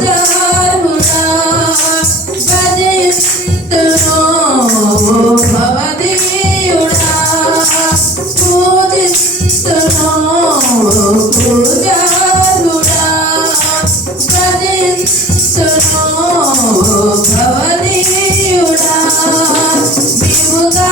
పూజార్హుడా భజింతును భవదీయుడా పూజింతును పూజార్హుడా భజింతును భవదీయుడా నీవుగా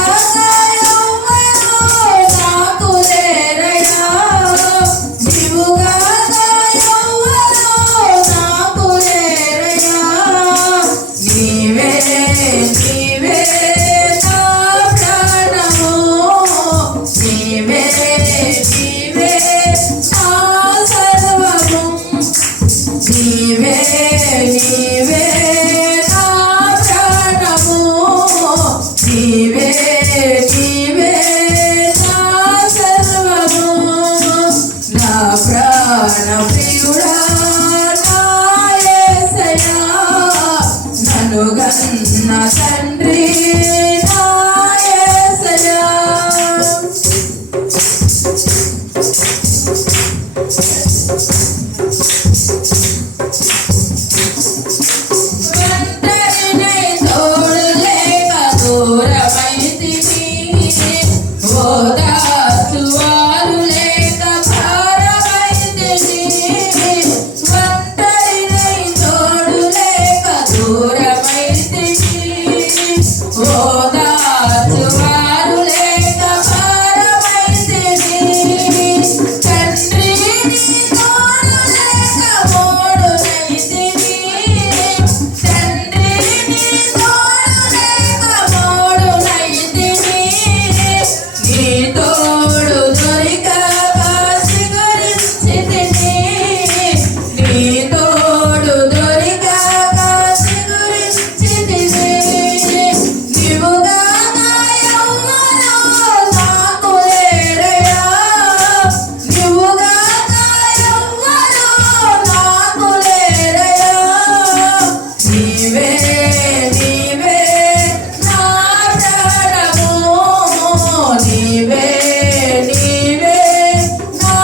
ప్రాణప్రియుడా నా యేసయ్యా నన్ను గన్న తండ్రి నా యేసయ్యా ఒంటరినై తోడు లేక దూరమైతిని ఓదార్చువారు లేక ఒంటరినై తోడు లేక దూరమైతిని ఓదార్చువారు లేక భారమైతిని తండ్రి నీ తోడు లేక మోడునైతిని తండ్రి నీ తోడు లేక మోడునైతిని నీ తోడు దొరికక సిగురించితిని నీ తోడు దొరికక సిగురించితిని నీవుగా నా యెహోవా నాకు లేరయ్యా నీవుగా నా యెహోవా నాకు లేరయ్యా నీవే నీవే నా ప్రాణము నీవే నీవే నా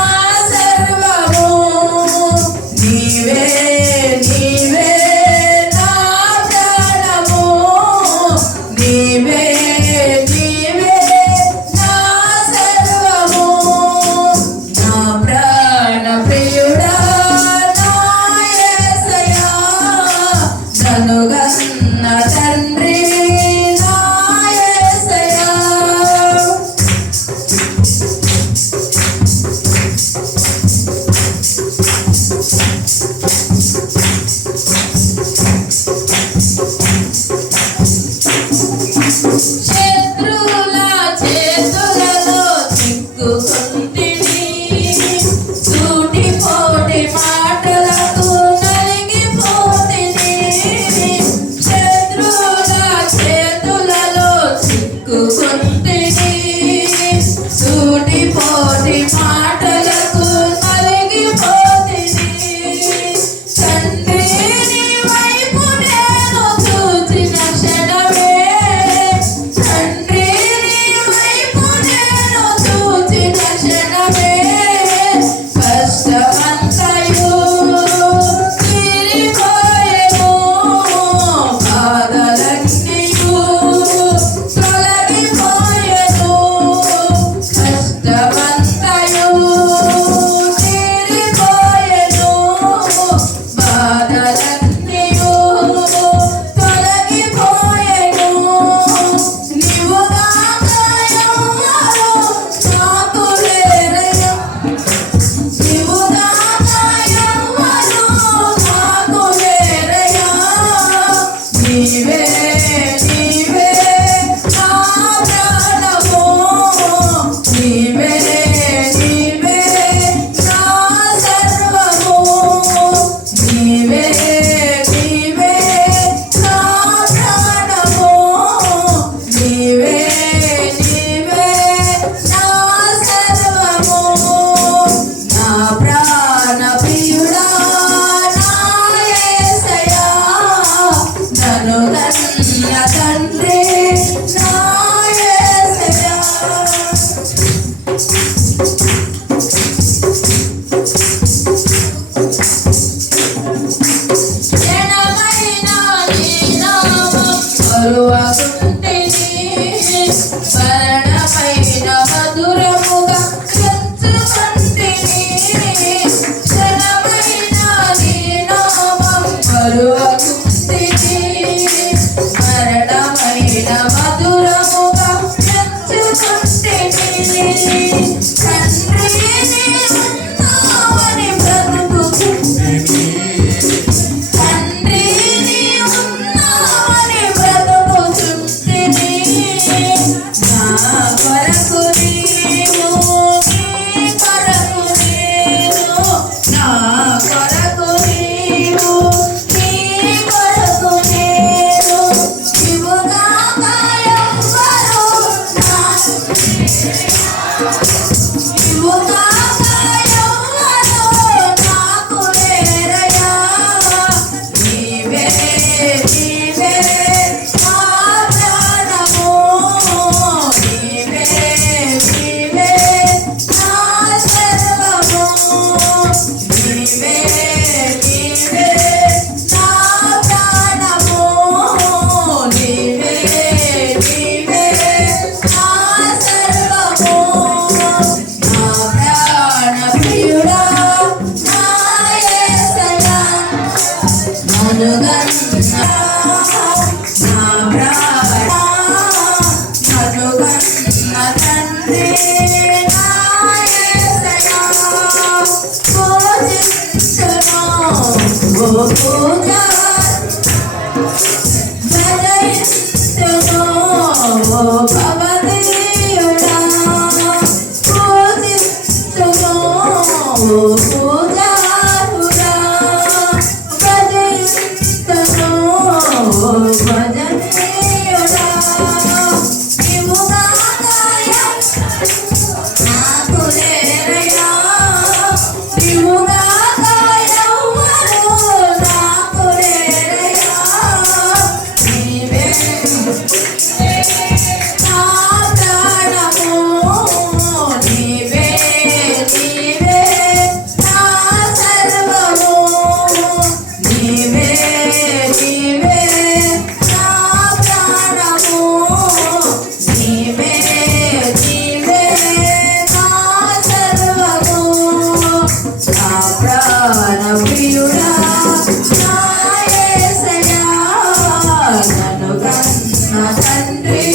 సర్వము నీవే నీవే నా ప్రాణము నీవే నీవే నా సర్వము నా ప్రాణప్రియుడా నా యేసయ్యా నన్ను గన్న తండ్రి నా యేసయ్యా శత్రువుల చేతులలో చిక్కుకుంటిని సూటిపోటి మాటలకు నలిగిపోతిని శత్రువుల చేతులలో చిక్కుకుంటిని సూటిపోటి మాటలకు నలిగిపోతిని తండ్రి నీ వైపు నేను చూచిన క్షణమే తండ్రి నీ వైపు నేను చూచిన క్షణమే కష్టమంతయు తీరిపోయెను బాధలన్నీయు తొలగిపోయెను కష్టమంతయు తీరిపోయెను బాధలన్నీయు తొలగిపోయెను నీవుగా యెహోవా నాకు లేరయ్యా నీవుగా యెహోవా నాకు లేరయ్యా నీవే నీవే నా ప్రాణము నీవే నీవే నా సర్వము నీవే నీవే నా ప్రాణము నీవే నీవే నా సర్వము నా ప్రాణప్రియుడా నా యేసయ్యా నన్ను గన్న తండ్రి నా యేసయ్యా తండ్రి